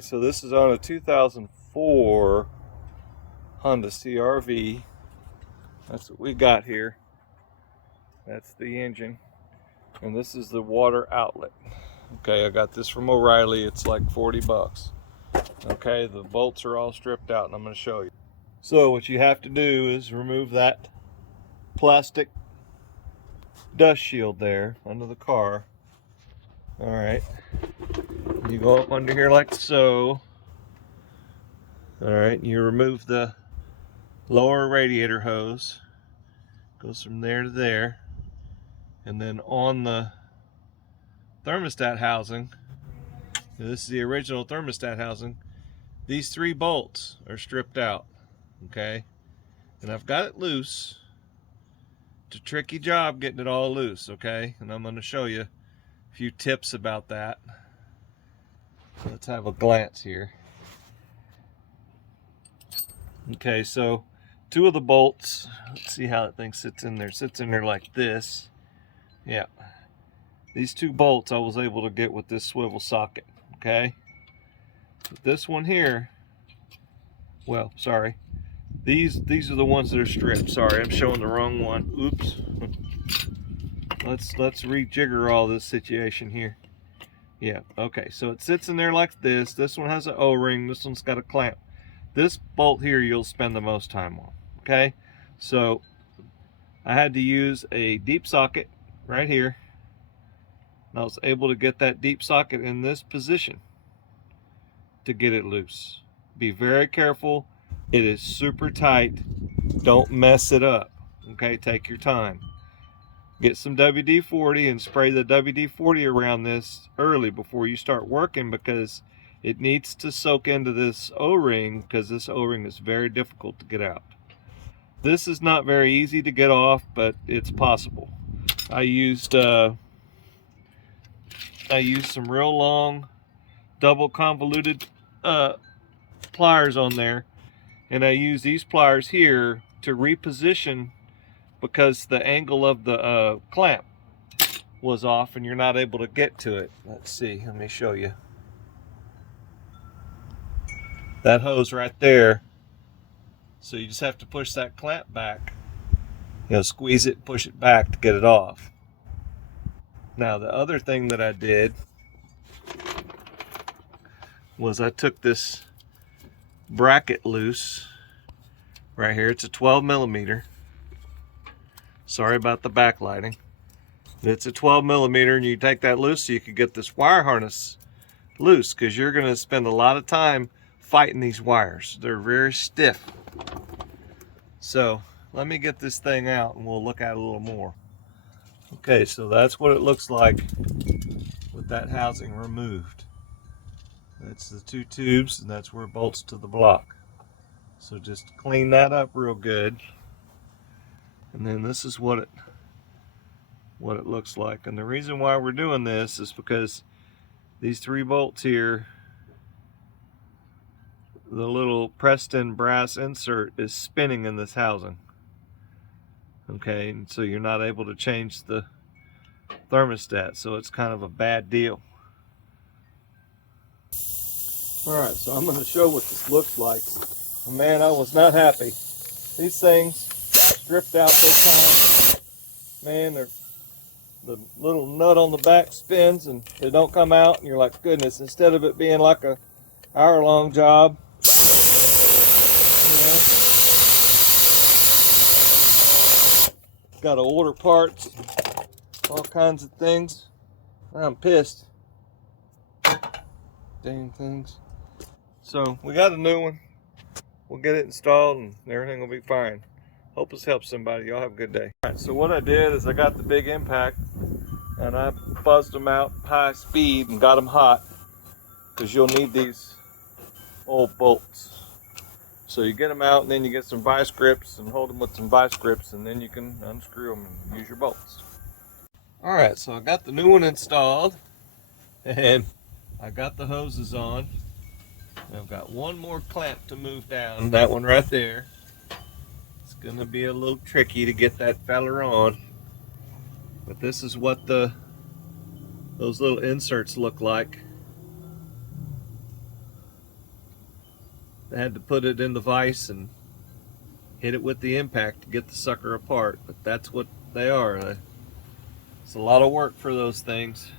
So this is on a 2004 Honda CR-V. That's what we got here. That's the engine. And this is the water outlet. Okay, I got this from O'Reilly. It's like 40 bucks. Okay, the bolts are all stripped out and I'm going to show you. So what you have to do is remove that plastic dust shield there under the car. All right, you go up under here like so. All right, you remove the lower radiator hose. Goes from there to there. And then on the thermostat housing, this is the original thermostat housing, these 3 bolts are stripped out. Okay, and I've got it loose. It's a tricky job getting it all loose. Okay, and I'm going to show you a few tips about that. Let's have a glance here. Okay, so 2 of the bolts, let's see how that thing sits in there. It sits in there like this. Yeah, these 2 bolts I was able to get with this swivel socket. Okay, but this one here, well, sorry, these are the ones that are stripped. Sorry, I'm showing the wrong one. Oops. Let's rejigger all this situation here. Yeah, okay, so it sits in there like this. This one has an O-ring. This one's got a clamp. This bolt here you'll spend the most time on. Okay, so I had to use a deep socket right here. And I was able to get that deep socket in this position to get it loose. Be very careful. It is super tight. Don't mess it up. Okay, take your time. Get some WD-40 and spray the WD-40 around this early before you start working, because it needs to soak into this O-ring, because this O-ring is very difficult to get out. This is not very easy to get off, but it's possible. I used some real long double convoluted pliers on there, and I use these pliers here to reposition, because the angle of the clamp was off and you're not able to get to it. Let's see, let me show you. That hose right there, so you just have to push that clamp back, squeeze it, push it back to get it off. Now the other thing that I did was I took this bracket loose right here. It's a 12 millimeter. Sorry about the backlighting. It's a 12 millimeter, and you take that loose so you can get this wire harness loose, because you're going to spend a lot of time fighting these wires. They're very stiff. So let me get this thing out and we'll look at it a little more. Okay, so that's what it looks like with that housing removed. That's the 2 tubes, and that's where it bolts to the block. So just clean that up real good. And then this is what it looks like. And the reason why we're doing this is because these 3 bolts here, the little pressed-in brass insert is spinning in this housing. Okay, and so you're not able to change the thermostat, so it's kind of a bad deal. Alright, so I'm going to show what this looks like. Man, I was not happy. These things stripped out this time. Man, the little nut on the back spins and they don't come out, and you're like, goodness, instead of it being like a hour-long job, got to order parts, all kinds of things. I'm pissed. Dang things. So we got a new one. We'll get it installed and everything will be fine. Hope this helps somebody. Y'all have a good day. All right, so what I did is I got the big impact and I buzzed them out high speed and got them hot, because you'll need these old bolts. So you get them out, and then you get some vice grips and hold them with some vice grips, and then you can unscrew them and use your bolts. All right, so I got the new one installed, and I got the hoses on. I've got one more clamp to move down, that one right there. It's gonna be a little tricky to get that feller on, but this is what those little inserts look like. They had to put it in the vise and hit it with the impact to get the sucker apart, but that's what they are. It's a lot of work for those things.